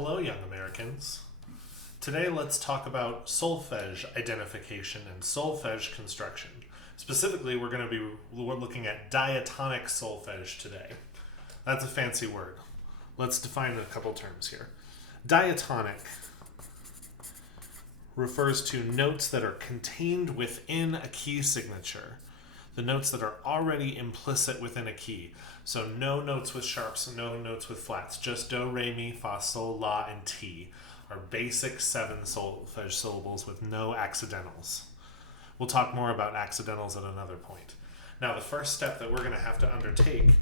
Hello, young Americans. Today let's talk about solfege identification and solfege construction. Specifically, we're looking at diatonic solfege today. That's a fancy word. Let's define a couple terms here. Diatonic refers to notes that are contained within a key signature. The notes that are already implicit within a key. So no notes with sharps, no notes with flats, just do, re, mi, fa, sol, la, and ti are basic 7 solfege syllables with no accidentals. We'll talk more about accidentals at another point. Now the first step that we're going to have to undertake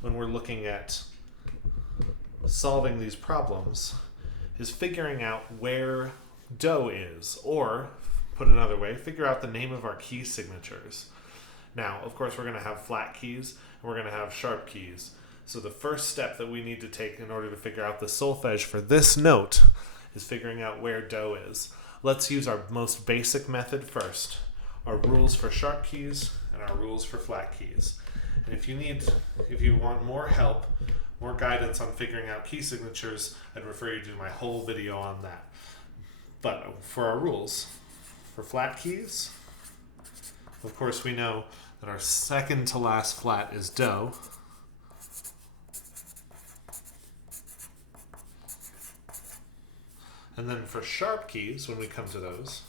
when we're looking at solving these problems is figuring out where do is, or put another way, figure out the name of our key signatures. Now, of course, we're going to have flat keys and we're going to have sharp keys. So the first step that we need to take in order to figure out the solfege for this note is figuring out where do is. Let's use our most basic method first, our rules for sharp keys and our rules for flat keys. And if you want more help, more guidance on figuring out key signatures, I'd refer you to my whole video on that. But for our rules, for flat keys, of course we know that our second to last flat is do. And then for sharp keys, when we come to those,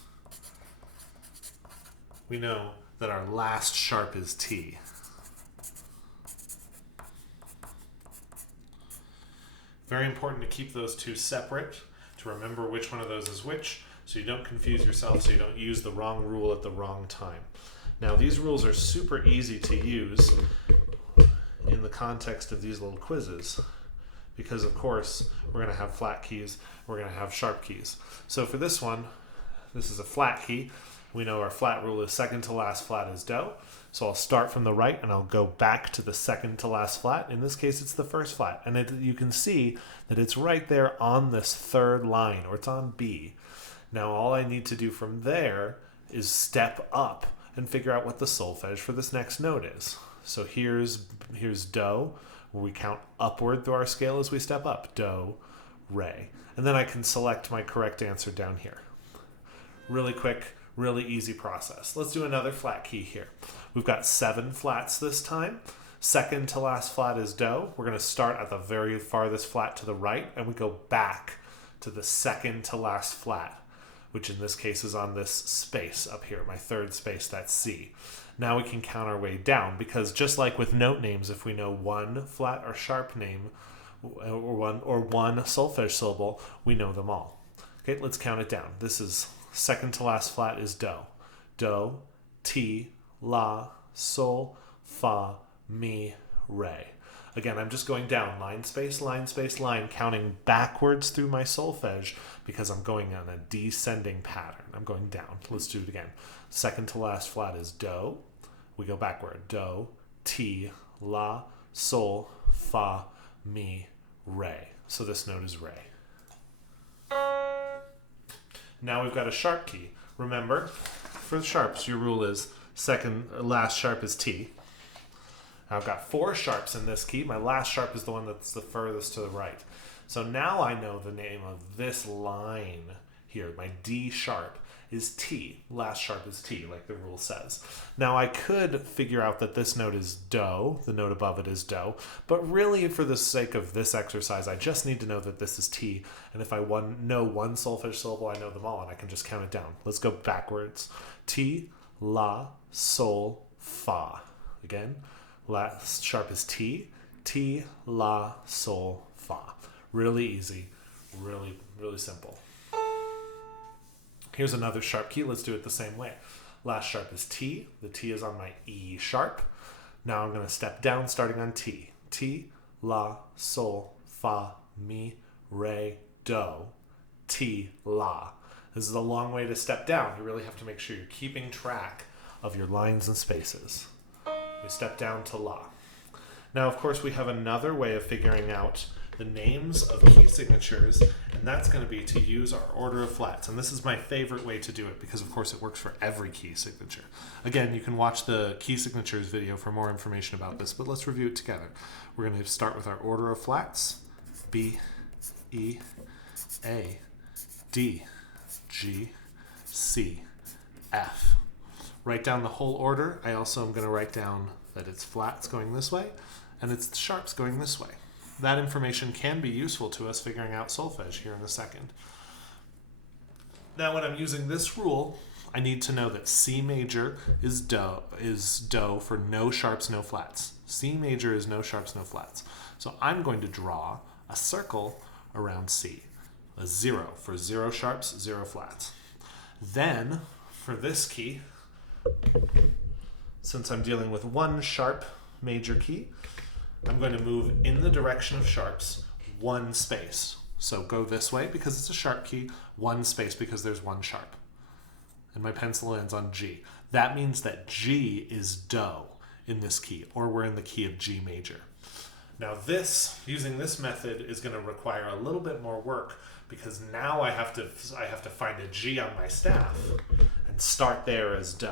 we know that our last sharp is T. Very important to keep those two separate, to remember which one of those is which, so you don't confuse yourself, so you don't use the wrong rule at the wrong time. Now these rules are super easy to use in the context of these little quizzes because of course we're going to have flat keys, we're going to have sharp keys. So for this one, this is a flat key. We know our flat rule is second to last flat is do. So I'll start from the right and I'll go back to the second to last flat. In this case, it's the first flat. And you can see that it's right there on this third line, or it's on B. Now all I need to do from there is step up and figure out what the solfege for this next note is. So here's do, where we count upward through our scale as we step up. Do, re. And then I can select my correct answer down here. Really quick, really easy process. Let's do another flat key here. We've got 7 flats this time. Second to last flat is do. We're going to start at the very farthest flat to the right, and we go back to the second to last flat, which in this case is on this space up here, my third space, that's C. Now we can count our way down, because just like with note names, if we know one flat or sharp name or one solfege syllable, we know them all. Okay, let's count it down. This is second to last flat is do. Do, ti, la, sol, fa, mi, re. Again, I'm just going down, line, space, line, counting backwards through my solfege because I'm going on a descending pattern. I'm going down. Let's do it again. Second to last flat is do. We go backward. Do, ti, la, sol, fa, mi, re. So this note is re. Now we've got a sharp key. Remember, for the sharps, your rule is last sharp is T. I've got 4 sharps in this key. My last sharp is the one that's the furthest to the right. So now I know the name of this line here. My D sharp is T. Last sharp is T, like the rule says. Now I could figure out that this note is do, the note above it is do, but really for the sake of this exercise, I just need to know that this is T, and if I know one solfege syllable, I know them all, and I can just count it down. Let's go backwards. Ti, la, sol, fa. Again. Last sharp is T. Ti, la, sol, fa. Really easy, really, really simple. Here's another sharp key. Let's do it the same way. Last sharp is T. The T is on my E sharp. Now I'm going to step down starting on T. Ti, la, sol, fa, mi, re, do. Ti, la. This is a long way to step down. You really have to make sure you're keeping track of your lines and spaces. We step down to la. Now, of course, we have another way of figuring out the names of key signatures, and that's going to be to use our order of flats. And this is my favorite way to do it because, of course, it works for every key signature. Again, you can watch the key signatures video for more information about this, but let's review it together. We're going to start with our order of flats, B, E, A, D, G, C, F. Write down the whole order. I also am going to write down that it's flats going this way and it's sharps going this way. That information can be useful to us figuring out solfege here in a second. Now when I'm using this rule, I need to know that C major is do for no sharps, no flats. C major is no sharps, no flats. So I'm going to draw a circle around C. A 0 for 0 sharps, 0 flats. Then for this key, since I'm dealing with one sharp major key, I'm going to move in the direction of sharps one space. So go this way because it's a sharp key, one space because there's one sharp. And my pencil lands on G. That means that G is do in this key, or we're in the key of G major. Now using this method is going to require a little bit more work because now I have to find a G on my staff and start there as do.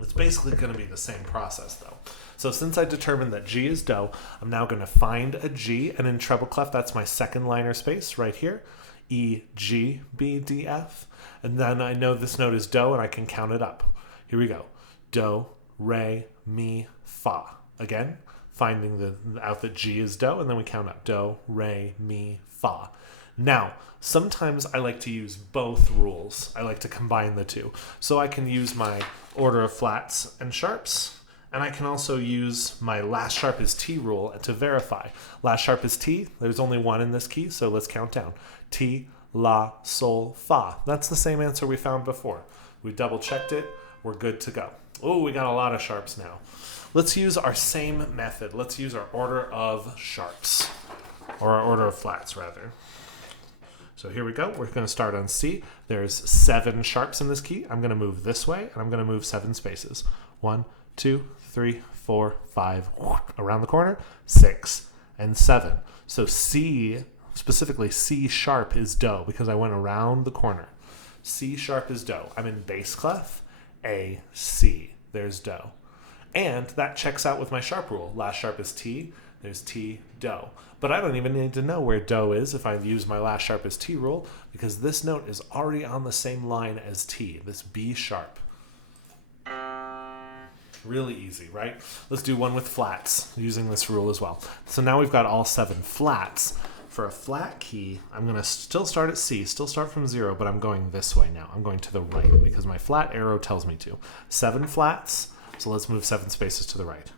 It's basically going to be the same process though. So since I determined that G is do, I'm now going to find a G, and in treble clef, that's my second liner space right here. E, G, B, D, F. And then I know this note is do, and I can count it up. Here we go. Do, re, mi, fa. Again, finding out that G is do, and then we count up. Do, re, mi, fa. Now, sometimes I like to use both rules. I like to combine the two. So I can use my order of flats and sharps, and I can also use my last sharp is T rule to verify. Last sharp is T. There's only one in this key, so let's count down. T, La, Sol, Fa. That's the same answer we found before. We double checked it. We're good to go. Oh, we got a lot of sharps now. Let's use our same method. Let's use our order of sharps, or our order of flats rather. So here we go. We're going to start on C. There's 7 sharps in this key. I'm going to move this way, and I'm going to move 7 spaces. 1, 2, 3, 4, 5, around the corner, 6, and 7. So C, specifically C sharp is do because I went around the corner. C sharp is do. I'm in bass clef, A, C. There's do. And that checks out with my sharp rule. Last sharp is T. There's T, do. But I don't even need to know where do is if I use my last sharp as T rule because this note is already on the same line as T, this B sharp. Really easy, right? Let's do one with flats using this rule as well. So now we've got all 7 flats. For a flat key, I'm going to still start at C, still start from 0, but I'm going this way now. I'm going to the right because my flat arrow tells me to. 7 flats, so let's move 7 spaces to the right.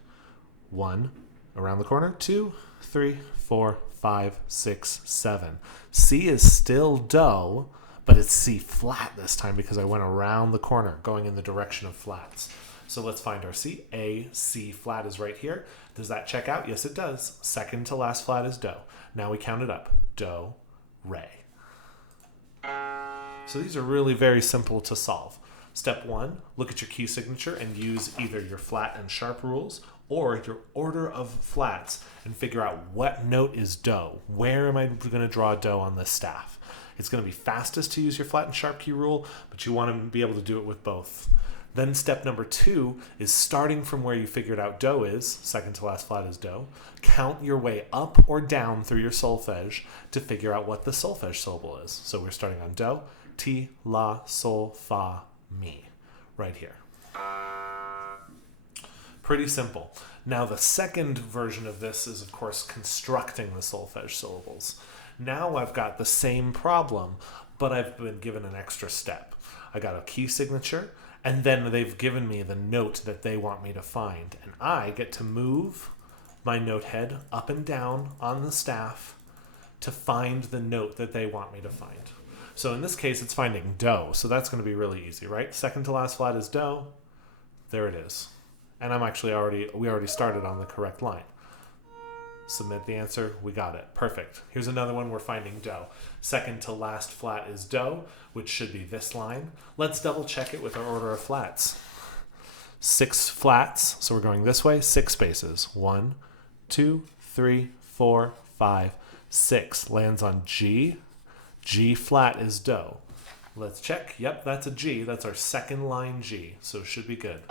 1, around the corner, 2, 3, 4, 5, 6, 7. C is still do, but it's C flat this time because I went around the corner going in the direction of flats. So let's find our C. A, C flat is right here. Does that check out? Yes, it does. Second to last flat is do. Now we count it up. Do, re. So these are really very simple to solve. Step 1, look at your key signature and use either your flat and sharp rules or your order of flats and figure out what note is do. Where am I going to draw do on this staff? It's going to be fastest to use your flat and sharp key rule, but you want to be able to do it with both. Then step number 2 is starting from where you figured out do is, second to last flat is do, count your way up or down through your solfege to figure out what the solfege syllable is. So we're starting on do, T, La, Sol, Fa, Mi, right here. Pretty simple. Now the second version of this is of course constructing the solfege syllables. Now I've got the same problem, but I've been given an extra step. I got a key signature, and then they've given me the note that they want me to find. And I get to move my note head up and down on the staff to find the note that they want me to find. So in this case, it's finding do. So that's going to be really easy, right? Second to last flat is do. There it is. And we already started on the correct line. Submit the answer. We got it. Perfect. Here's another one. We're finding do. Second to last flat is do, which should be this line. Let's double check it with our order of flats. 6 flats. So we're going this way. 6 spaces. 1, 2, 3, 4, 5, 6. Lands on G. G flat is do. Let's check. Yep, that's a G. That's our second line G. So it should be good.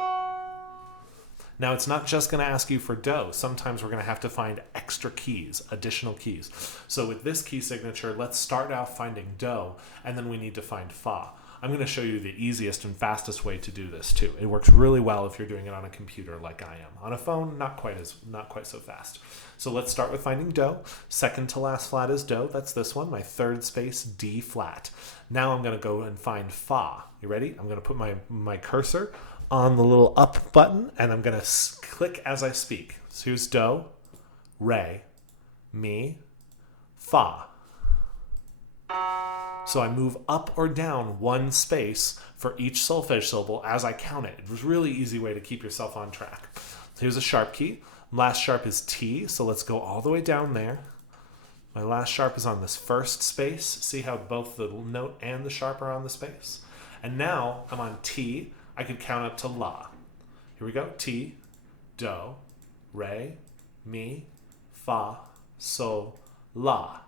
Now, it's not just going to ask you for do. Sometimes we're going to have to find extra keys, additional keys. So with this key signature, let's start out finding do, and then we need to find fa. I'm going to show you the easiest and fastest way to do this too. It works really well if you're doing it on a computer like I am. On a phone, not quite so fast. So let's start with finding do. Second to last flat is do. That's this one, my third space, D flat. Now I'm going to go and find fa. You ready? I'm going to put my cursor on the little up button, and I'm going to click as I speak. So here's do, re, mi, fa. So I move up or down one space for each solfege syllable as I count it. It was a really easy way to keep yourself on track. Here's a sharp key. Last sharp is T, so let's go all the way down there. My last sharp is on this first space. See how both the note and the sharp are on the space? And now I'm on T. I could count up to La. Here we go. Ti, do, re, mi, fa, sol, la.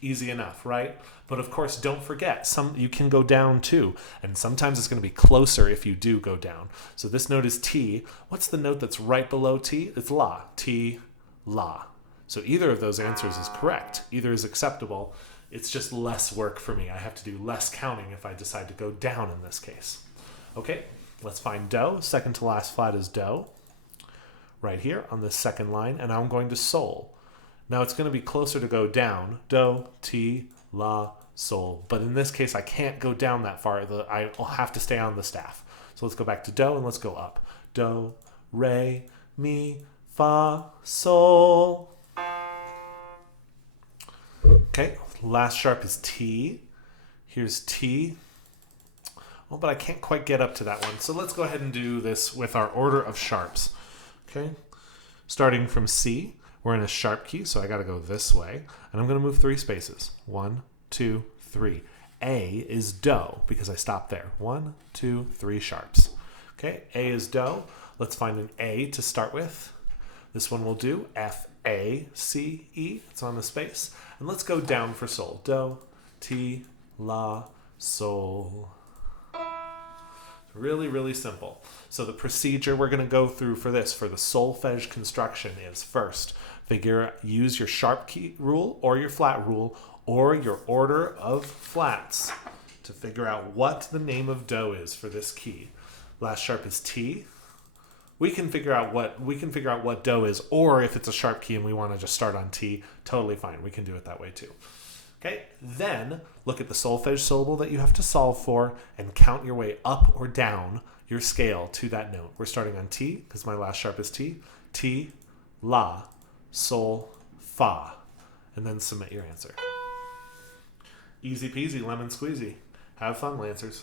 Easy enough, right? But of course, don't forget, you can go down too, and sometimes it's going to be closer if you do go down. So this note is T. What's the note that's right below T? It's La. Ti, la. So either of those answers is correct. Either is acceptable. It's just less work for me. I have to do less counting if I decide to go down in this case. Okay, let's find do. Second to last flat is do. Right here on this second line, and I'm going to sol. Now it's going to be closer to go down. Do, ti, la, sol. But in this case, I can't go down that far. I'll have to stay on the staff. So let's go back to do and let's go up. Do, re, mi, fa, sol. Okay, last sharp is T. Here's T. Oh, but I can't quite get up to that one. So let's go ahead and do this with our order of sharps. Okay, starting from C. We're in a sharp key, so I got to go this way. And I'm going to move 3 spaces. 1, 2, 3. A is do because I stopped there. 1, 2, 3 sharps. Okay, A is do. Let's find an A to start with. This one will do. F, A, C, E. It's on the space. And let's go down for sol. Do, ti, la, sol. Really, really simple. So the procedure we're going to go through for this, for the solfege construction, is first, use your sharp key rule or your flat rule or your order of flats to figure out what the name of do is for this key. Last sharp is T. We can figure out what do is, or if it's a sharp key and we want to just start on T, totally fine. We can do it that way too. Okay, then look at the solfege syllable that you have to solve for and count your way up or down your scale to that note. We're starting on T because my last sharp is T. Ti, la, sol, fa. And then submit your answer. Easy peasy, lemon squeezy. Have fun, Lancers.